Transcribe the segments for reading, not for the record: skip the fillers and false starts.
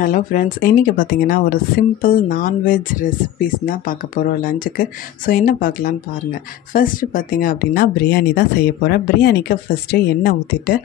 Hello friends, இன்றைக்கி பார்த்திங்கன்னா ஒரு சிம்பிள் நான்வெஜ் ரெசிபீஸ் தான் பார்க்க போகிறோம் லஞ்சுக்கு. ஸோ என்ன பார்க்கலான்னு பாருங்கள். ஃபஸ்ட்டு பார்த்திங்க அப்படின்னா பிரியாணி தான் செய்ய போகிறேன். பிரியாணிக்கு ஃபஸ்ட்டு எண்ணெய் ஊற்றிட்டு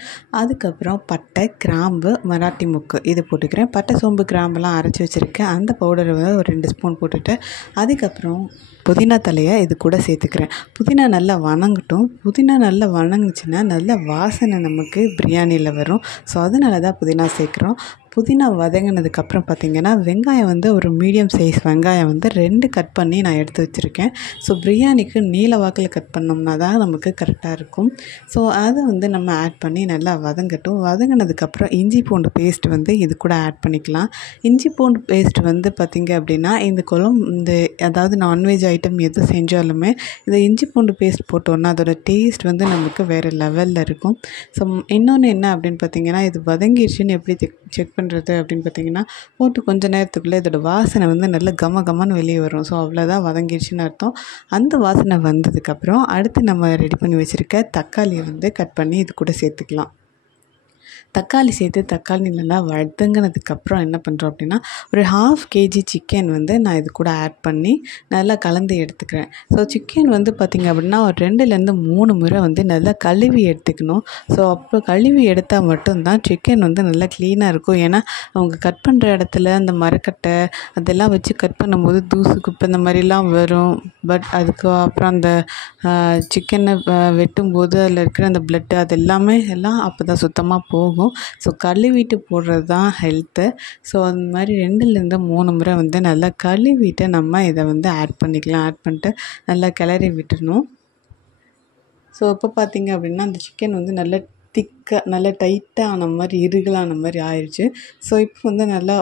அதுக்கப்புறம் பட்டை, கிராம்பு, மராட்டி மொக்கு இது போட்டுக்கிறேன். பட்டை, சோம்பு, கிராம்பெல்லாம் அரைச்சி வச்சுருக்கேன். அந்த பவுடரை ஒரு 2 ஸ்பூன் போட்டுட்டு அதுக்கப்புறம் புதினா தலையை இது கூட சேர்த்துக்கிறேன். புதினா நல்லா வணங்கட்டும். புதினா நல்லா வணங்குச்சுன்னா நல்ல வாசனை நமக்கு பிரியாணியில் வரும். ஸோ அதனால தான் புதினா சேர்க்குறோம். புதினா வதங்கினதுக்கப்புறம் பார்த்திங்கன்னா வெங்காயம் ஒரு மீடியம் சைஸ் வெங்காயம் 2 கட் பண்ணி நான் எடுத்து வச்சுருக்கேன். ஸோ பிரியாணிக்கு நீல வாக்கில் கட் பண்ணோம்னா தான் நமக்கு கரெக்டாக இருக்கும். ஸோ அதை நம்ம ஆட் பண்ணி நல்லா வதங்கட்டும். வதங்கினதுக்கப்புறம் இஞ்சி பூண்டு பேஸ்ட் இது கூட ஆட் பண்ணிக்கலாம். இஞ்சி பூண்டு பேஸ்ட் பார்த்திங்க அப்படின்னா அதாவது நான்வெஜ் ஐட்டம் எது செஞ்சாலுமே இதை இஞ்சி பூண்டு பேஸ்ட் போட்டோன்னா அதோடய டேஸ்ட் நமக்கு வேறு லெவலில் இருக்கும். ஸோ இன்னொன்று என்ன அப்படின்னு பார்த்திங்கன்னா, இது வதங்கிடுச்சுன்னு எப்படி செக் பண்ணுறது அப்படின்னு பார்த்திங்கன்னா, போட்டு கொஞ்சம் நேரத்துக்குள்ளே இதோட வாசனை நல்லா கமன்னு வெளியே வரும். ஸோ அவ்வளோதான் வதங்கிடுச்சுன்னு அர்த்தம். அந்த வாசனை வந்ததுக்கப்புறம் அடுத்து நம்ம ரெடி பண்ணி வச்சுருக்க தக்காளியை கட் பண்ணி இது கூட சேர்த்துக்கலாம். தக்காளி சேர்த்து தக்காளி நல்லா வதங்கினதுக்கப்புறம் என்ன பண்ணுறோம் அப்படின்னா, ஒரு 1/2 kg சிக்கன் நான் இது கூட ஆட் பண்ணி நல்லா கலந்து எடுத்துக்கிறேன். ஸோ சிக்கன் பார்த்திங்க அப்படின்னா ஒரு 2லேருந்து 3 முறை நல்லா கழுவி எடுத்துக்கணும். ஸோ அப்போ கழுவி எடுத்தால் மட்டும்தான் சிக்கன் நல்லா க்ளீனாக இருக்கும். ஏன்னா அவங்க கட் பண்ணுற இடத்துல அந்த மரக்கட்டை அதெல்லாம் வச்சு கட் பண்ணும்போது தூசு குப்பை இந்த மாதிரிலாம் வரும். பட் அதுக்கு அப்புறம் அந்த சிக்கனை வெட்டும்போது அதில் இருக்கிற அந்த பிளட்டு அது எல்லாமே அப்போ தான் சுத்தமாக போகும். ஸோ கழுவிட்டு போடுறது தான் ஹெல்த்து. ஸோ அந்த மாதிரி 2லேருந்து 3 முறை நல்லா கழுவிட்டு நம்ம இதை ஆட் பண்ணிக்கலாம். ஆட் பண்ணிட்டு நல்லா கிளறி விட்டுடணும். ஸோ இப்போ பார்த்திங்க அப்படின்னா அந்த சிக்கன் நல்லா திக்காக நல்லா டைட்டாக ஆன மாதிரி இறுகலான மாதிரி ஆயிடுச்சு. ஸோ இப்போ நல்லா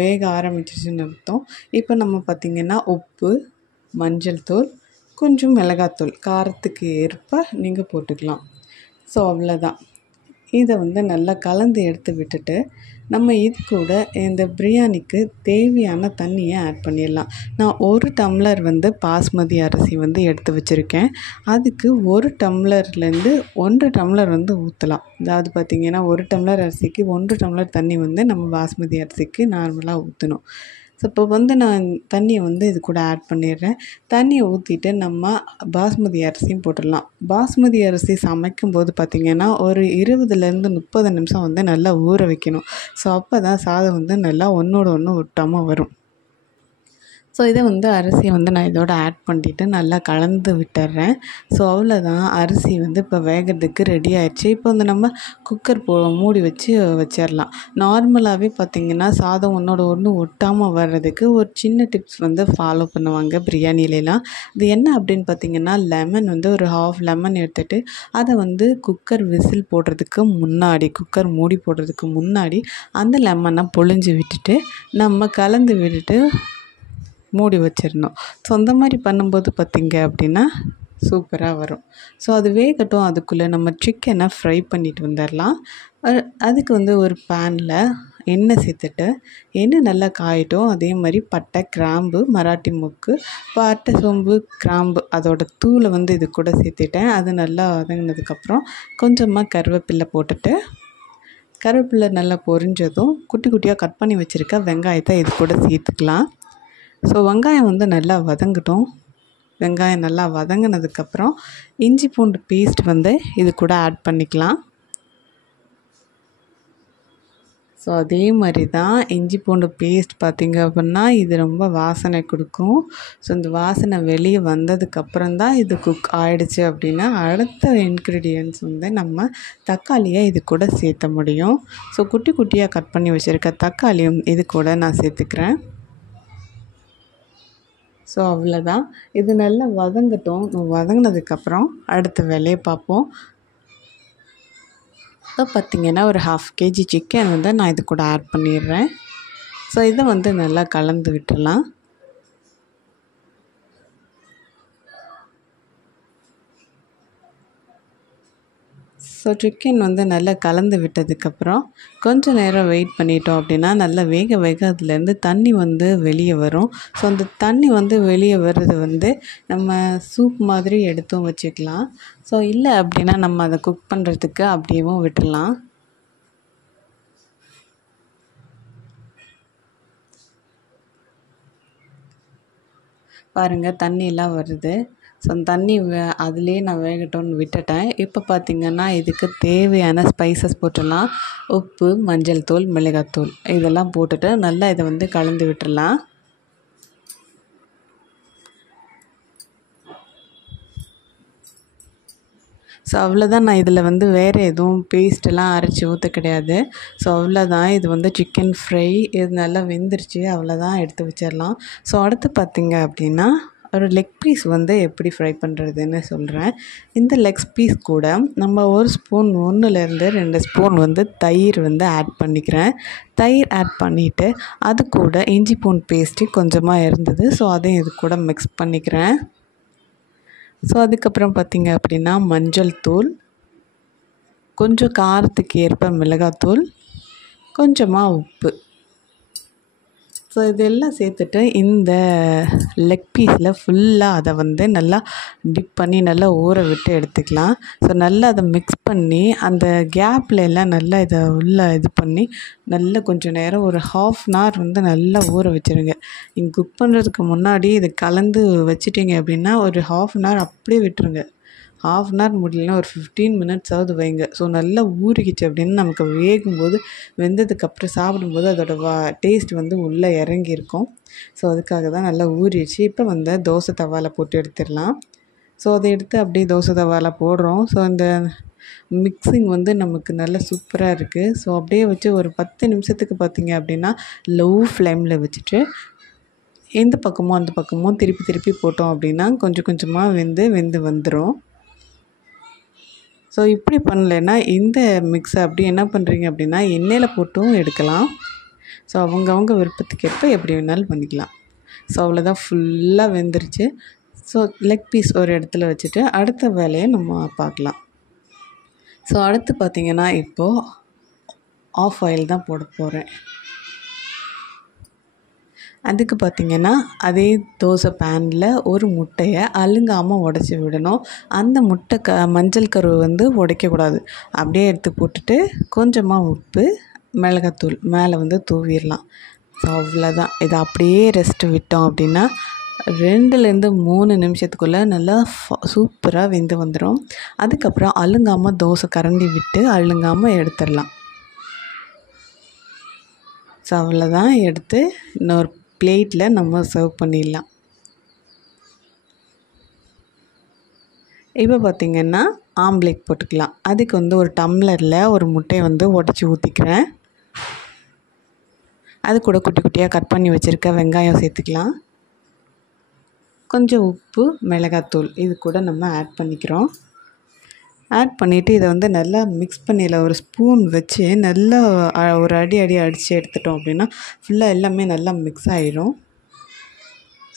வேக ஆரம்பிச்சிருச்சுன்னு அர்த்தம். இப்போ நம்ம பார்த்திங்கன்னா உப்பு, மஞ்சள் தூள், கொஞ்சம் மிளகாத்தூள் காரத்துக்கு ஏற்ப நீங்கள் போட்டுக்கலாம். ஸோ அவ்வளோதான். இதை நல்லா கலந்து எடுத்து விட்டுட்டு நம்ம இது கூட இந்த பிரியாணிக்கு தேவையான தண்ணியை ஆட் பண்ணிடலாம். நான் 1 டம்ளர் பாஸ்மதி அரிசி எடுத்து வச்சுருக்கேன். அதுக்கு 1 டம்ளர்லேருந்து 1 டம்ளர் ஊற்றலாம். அதாவது பார்த்திங்கன்னா 1 டம்ளர் அரிசிக்கு 1 டம்ளர் தண்ணி நம்ம பாஸ்மதி அரிசிக்கு நார்மலாக ஊற்றணும். ஸோ இப்போ நான் தண்ணியை இது கூட ஆட் பண்ணிடுறேன். தண்ணியை ஊற்றிட்டு நம்ம பாஸ்மதி அரிசியும் போட்டுடலாம். பாஸ்மதி அரிசி சமைக்கும்போது பார்த்திங்கன்னா ஒரு 20லேருந்து 30 நிமிஷம் நல்லா ஊற வைக்கணும். ஸோ அப்போ தான் சாதம் நல்லா ஒன்றோட ஒன்று ஒட்டாமல் வரும். ஸோ இதை அரிசியை நான் இதோட ஆட் பண்ணிவிட்டு நல்லா கலந்து விட்டுறேன். ஸோ அவ்வளோதான். அரிசி இப்போ வேகிறதுக்கு ரெடி ஆயிடுச்சு. இப்போ நம்ம குக்கர் மூடி வச்சிடலாம். நார்மலாகவே பார்த்திங்கன்னா சாதம் ஒன்றோட ஒன்று ஒட்டாமல் வர்றதுக்கு ஒரு சின்ன டிப்ஸ் ஃபாலோ பண்ணுவாங்க பிரியாணிலலாம். இது என்ன அப்படின்னு பார்த்திங்கன்னா, லெமன் ஒரு 1/2 லெமன் எடுத்துகிட்டு அதை குக்கர் விசில் போடுறதுக்கு முன்னாடி குக்கர் மூடி போடுறதுக்கு முன்னாடி அந்த லெமனை பொழிஞ்சு விட்டுட்டு நம்ம கலந்து விட்டுட்டு மூடி வச்சிடணும். ஸோ அந்த மாதிரி பண்ணும்போது பார்த்திங்க அப்படின்னா சூப்பராக வரும். ஸோ அது வேகட்டும். அதுக்குள்ளே நம்ம சிக்கனை ஃப்ரை பண்ணிட்டு வந்துடலாம். அதுக்கு ஒரு பேனில் எண்ணெய் சேர்த்துட்டு எண்ணெய் நல்லா காயட்டும். அதே மாதிரி பட்டை, கிராம்பு, மராட்டி மொக்கு, பட்டை, சோம்பு, கிராம்பு அதோட தூளை இது கூட சேர்த்துட்டேன். அது நல்லா வதங்கினதுக்கப்புறம் கொஞ்சமாக கருவேப்பிலை போட்டுட்டு கருவேப்பிலை நல்லா பொரிஞ்சதும் குட்டி குட்டியாக கட் பண்ணி வச்சுருக்க வெங்காயத்தை இது கூட சேர்த்துக்கலாம். ஸோ வெங்காயம் நல்லா வதங்கட்டும். வெங்காயம் நல்லா வதங்கினதுக்கப்புறம் இஞ்சி பூண்டு பேஸ்ட் இது கூட ஆட் பண்ணிக்கலாம். ஸோ அதே மாதிரி தான் இஞ்சி பூண்டு பேஸ்ட் பார்த்திங்க அப்படின்னா இது ரொம்ப வாசனை கொடுக்கும். ஸோ இந்த வாசனை வெளியே வந்ததுக்கப்புறம் தான் இது குக் ஆகிடுச்சு அப்படின்னா அடுத்த இன்க்ரீடியன்ட்ஸ் நம்ம தக்காளியை இது கூட சேர்த்த முடியும். ஸோ குட்டி குட்டியாக கட் பண்ணி வச்சுருக்க தக்காளியும் இது கூட நான் சேர்த்துக்கிறேன். ஸோ அவ்வளோதான். இது நல்லா வதங்கட்டும். வதங்கினதுக்கப்புறம் அடுத்த வேலையை பார்ப்போம். இப்போ பார்த்திங்கன்னா ஒரு 1/2 kg சிக்கன் நான் இது கூட ஆட் பண்ணிடுறேன். ஸோ இதை நல்லா கலந்து விட்டுடலாம். ஸோ சிக்கன் நல்லா கலந்து விட்டதுக்கப்புறம் கொஞ்சம் நேரம் வெயிட் பண்ணிட்டோம் அப்படின்னா நல்லா வேக அதுலேருந்து தண்ணி வெளியே வரும். ஸோ அந்த தண்ணி வெளியே வர்றது நம்ம சூப் மாதிரி எடுத்தும் வச்சுக்கலாம். ஸோ இல்லை அப்படின்னா நம்ம அதை குக் பண்ணுறதுக்கு அப்படியேவும் விட்டுடலாம். பாருங்கள் தண்ணியெலாம் வருது. ஸோ அந்த தண்ணி அதுலேயே நான் வேகட்டும்னு விட்டுட்டேன். இப்போ பார்த்திங்கன்னா இதுக்கு தேவையான ஸ்பைசஸ் போட்டுடலாம். உப்பு, மஞ்சள் தூள், மிளகாத்தூள் இதெல்லாம் போட்டுட்டு நல்லா இதை வந்து கலந்து விட்டுடலாம். ஸோ அவ்வளோதான். நான் இதில் வந்து வேறு எதுவும் பேஸ்ட்டெல்லாம் அரைச்சி ஊற்ற கிடையாது. ஸோ அவ்வளோதான். இது வந்து சிக்கன் ஃப்ரை. இது நல்லா வெந்துருச்சு. அவ்வளோதான், எடுத்து வச்சிடலாம். ஸோ அடுத்து பார்த்திங்க அப்படின்னா ஒரு லெக் பீஸ் வந்து எப்படி ஃப்ரை பண்ணுறதுன்னு சொல்கிறேன். இந்த லெக் பீஸ் கூட நம்ம 1 ஸ்பூன் 1லேருந்து 2 ஸ்பூன் வந்து தயிர் வந்து ஆட் பண்ணிக்கிறேன். தயிர் ஆட் பண்ணிவிட்டு அது கூட இஞ்சி பூண்டு பேஸ்ட்டு கொஞ்சமாக இருந்தது. ஸோ அதையும் இது கூட மிக்ஸ் பண்ணிக்கிறேன். ஸோ அதுக்கப்புறம் பார்த்திங்க அப்படின்னா மஞ்சள் தூள், கொஞ்சம் காரத்துக்கு ஏற்ப மிளகாத்தூள், கொஞ்சமாக உப்பு. ஸோ இதெல்லாம் சேர்த்துட்டு இந்த லெக் பீஸில் ஃபுல்லாக அதை வந்து நல்லா டிப் பண்ணி நல்லா ஊற விட்டு எடுத்துக்கலாம். ஸோ நல்லா அதை மிக்ஸ் பண்ணி அந்த கேப்பில் எல்லாம் நல்லா இதை உள்ளே இது பண்ணி நல்லா கொஞ்சம் நேரம் ஒரு 1/2 அன் ஹவர் வந்து நல்லா ஊற வச்சுருங்க. நீங்கள் குக் பண்ணுறதுக்கு முன்னாடி இதை கலந்து வச்சிட்டிங்க அப்படின்னா ஒரு 1/2 அன் ஹவர் அப்படியே விட்டுருங்க. 1/2 அன் ஹவர் முடியலன்னா ஒரு 15 மினிட்ஸாவது வைங்க. ஸோ நல்லா ஊறிக்கிச்சு அப்படின்னு நமக்கு வேகும்போது வெந்ததுக்கப்புறம் சாப்பிடும்போது அதோட டேஸ்ட் வந்து உள்ளே இறங்கியிருக்கும். ஸோ அதுக்காக தான் நல்லா ஊறிடுச்சு. இப்போ வந்து தோசை தவாவில் போட்டு எடுத்துடலாம். ஸோ அதை எடுத்து அப்படியே தோசை தவாவில் போடுறோம். ஸோ இந்த மிக்சிங் வந்து நமக்கு நல்லா சூப்பராக இருக்குது. ஸோ அப்படியே வச்சு ஒரு 10 நிமிஷத்துக்கு பார்த்திங்க அப்படின்னா லோ ஃப்ளேமில் வச்சுட்டு இந்த பக்கமும் அந்த பக்கமும் திருப்பி திருப்பி போட்டோம் அப்படின்னா கொஞ்சம் கொஞ்சமாக வெந்து வந்துடும். ஸோ இப்படி பண்ணலைன்னா இந்த மிக்ஸை அப்படி என்ன பண்ணுறீங்க அப்படின்னா எண்ணெயில் போட்டும் எடுக்கலாம். ஸோ அவங்கவுங்க விருப்பத்துக்கேற்ப எப்படி வேணாலும் பண்ணிக்கலாம். ஸோ அவ்வளோதான், ஃபுல்லாக வெந்துருச்சு. ஸோ லெக் பீஸ் ஒரு இடத்துல வச்சுட்டு அடுத்த வேலையை நம்ம பார்க்கலாம். ஸோ அடுத்து பார்த்திங்கன்னா இப்போது ஆஃப் ஆயில் தான் போட போகிறேன். அதுக்கு பார்த்திங்கன்னா அதே தோசை பேனில் ஒரு முட்டையை அழுங்காமல் உடச்சி விடணும். அந்த முட்டை மஞ்சள் கரு வந்து உடைக்கக்கூடாது. அப்படியே எடுத்து போட்டுட்டு கொஞ்சமாக உப்பு, மிளகாத்தூள் மேலே வந்து தூவிடலாம். ஸோ அவ்வளோதான். இதை அப்படியே ரெஸ்ட்டு விட்டோம் அப்படின்னா 2லேருந்து 3 நிமிஷத்துக்குள்ளே நல்லா சூப்பராக வெந்து வந்துடும். அதுக்கப்புறம் அழுங்காமல் தோசை கரண்டி விட்டு அழுங்காமல் எடுத்துடலாம். ஸோ அவ்வளோதான், எடுத்து இன்னொரு பிளேட்டில் நம்ம சர்வ் பண்ணிடலாம். இப்போ பார்த்திங்கன்னா ஆம்லேட் போட்டுக்கலாம். அதுக்கு வந்து ஒரு டம்ளரில் ஒரு முட்டையை வந்து உடச்சி ஊற்றிக்கிறேன். அது கூட குட்டி குட்டியாக கட் பண்ணி வச்சுருக்க வெங்காயம் சேர்த்துக்கலாம். கொஞ்சம் உப்பு, மிளகாத்தூள் இது கூட நம்ம ஆட் பண்ணிக்கிறோம். ஆட் பண்ணிவிட்டு இதை வந்து நல்லா மிக்ஸ் பண்ணிடலாம். ஒரு ஸ்பூன் வச்சு நல்லா ஒரு அடி அடித்து எடுத்துட்டோம் அப்படின்னா ஃபுல்லாக எல்லாமே நல்லா மிக்ஸ் ஆகிடும்.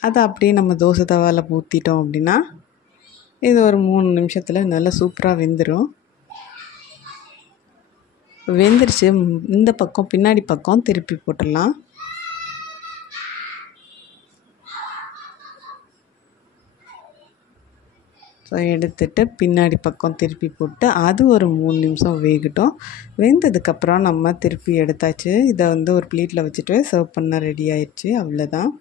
அதை அப்படியே நம்ம தோசை தவாவில் ஊற்றிட்டோம் அப்படின்னா இது ஒரு 3 நிமிஷத்தில் நல்லா சூப்பராக வெந்துடும். வெந்துருச்சு. இந்த பக்கம் பின்னாடி பக்கம் திருப்பி போட்டுடலாம். ஸோ எடுத்துட்டு பின்னாடி பக்கம் திருப்பி போட்டு அது ஒரு 3 நிமிஷம் வேகட்டும். வெந்ததுக்கப்புறம் நம்ம திருப்பி எடுத்தாச்சு. இதை வந்து ஒரு பிளேட்டில் வச்சுட்டு சர்வ் பண்ண ரெடி ஆயிடுச்சு. அவ்வளோதான்.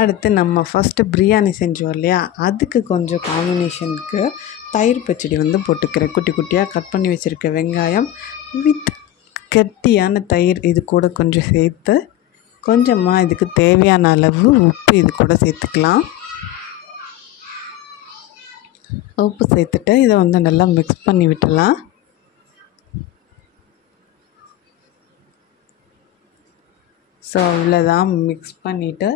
அடுத்து நம்ம ஃபஸ்ட்டு பிரியாணி செஞ்சோம் இல்லையா, அதுக்கு கொஞ்சம் காம்பினேஷனுக்கு தயிர் பச்சடி வந்து போட்டுக்கிறேன். குட்டி குட்டியாக கட் பண்ணி வச்சுருக்க வெங்காயம் வித் கெட்டியான தயிர் இது கூட கொஞ்சம் சேர்த்து கொஞ்சமாக இதுக்கு தேவையான அளவு உப்பு இது கூட சேர்த்துக்கலாம். உப்பு சேர்த்துட்டு இதை வந்து நல்லா மிக்ஸ் பண்ணி விட்டுடலாம். ஸோ அவ்வளோதான், மிக்ஸ் பண்ணிவிட்டு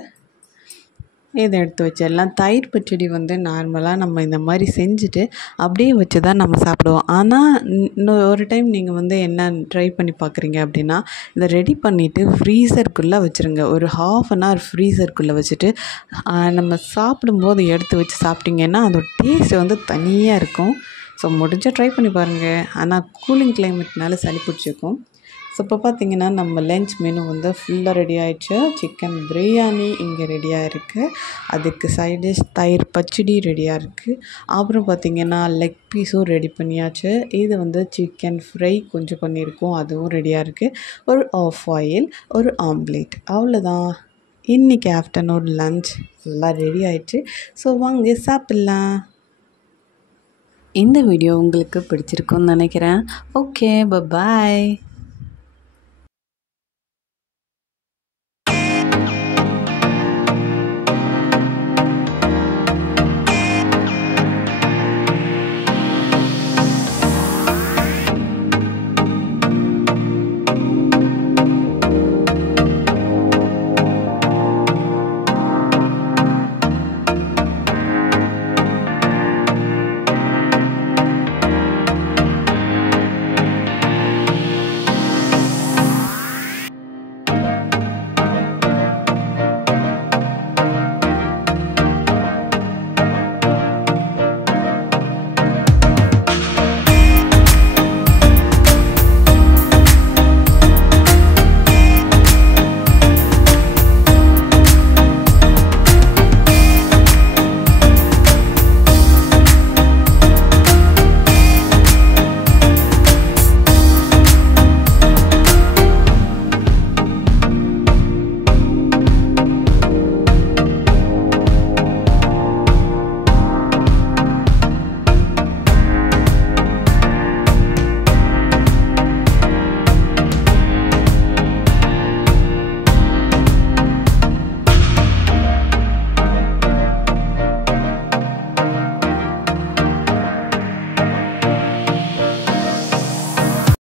இதை எடுத்து வச்சிடலாம். தயிர் பச்சடி வந்து நார்மலாக நம்ம இந்த மாதிரி செஞ்சுட்டு அப்படியே வச்சு தான் நம்ம சாப்பிடுவோம். ஆனால் இன்னொரு டைம் நீங்கள் வந்து என்ன ட்ரை பண்ணி பார்க்குறீங்க அப்படின்னா இதை ரெடி பண்ணிவிட்டு ஃப்ரீசருக்குள்ளே வச்சுருங்க. ஒரு 1/2 அன் ஹவர் ஃப்ரீசருக்குள்ளே வச்சுட்டு நம்ம சாப்பிடும்போது எடுத்து வச்சு சாப்பிட்டிங்கன்னா அதோட டேஸ்ட் வந்து தனியாக இருக்கும். ஸோ முடிஞ்சால் ட்ரை பண்ணி பாருங்கள். ஆனால் கூலிங் கிளைமேட்னால சளி பிடிச்சிக்கும். ஸோ இப்போ பார்த்திங்கன்னா நம்ம லன்ச் மெனு வந்து ஃபுல்லாக ரெடி ஆகிடுச்சு. சிக்கன் பிரியாணி இங்கே ரெடியாக இருக்குது. அதுக்கு சைட் டிஷ் தயிர் பச்சடி ரெடியாக இருக்குது. அப்புறம் பார்த்திங்கன்னா லெக் பீஸும் ரெடி பண்ணியாச்சு. இது வந்து சிக்கன் ஃப்ரை கொஞ்சம் பண்ணியிருக்கோம், அதுவும் ரெடியாக இருக்குது. ஒரு ஆஃப் ஆயில், ஒரு ஆம்லேட், அவ்வளோதான். இன்றைக்கி ஆஃப்டர்நூன் லன்ச் ஃபுல்லாக ரெடி ஆயிடுச்சு. ஸோ வாங்க சாப்பிட்லாம். இந்த வீடியோ உங்களுக்கு பிடிச்சிருக்குன்னு நினைக்கிறேன். ஓகே, பாய்.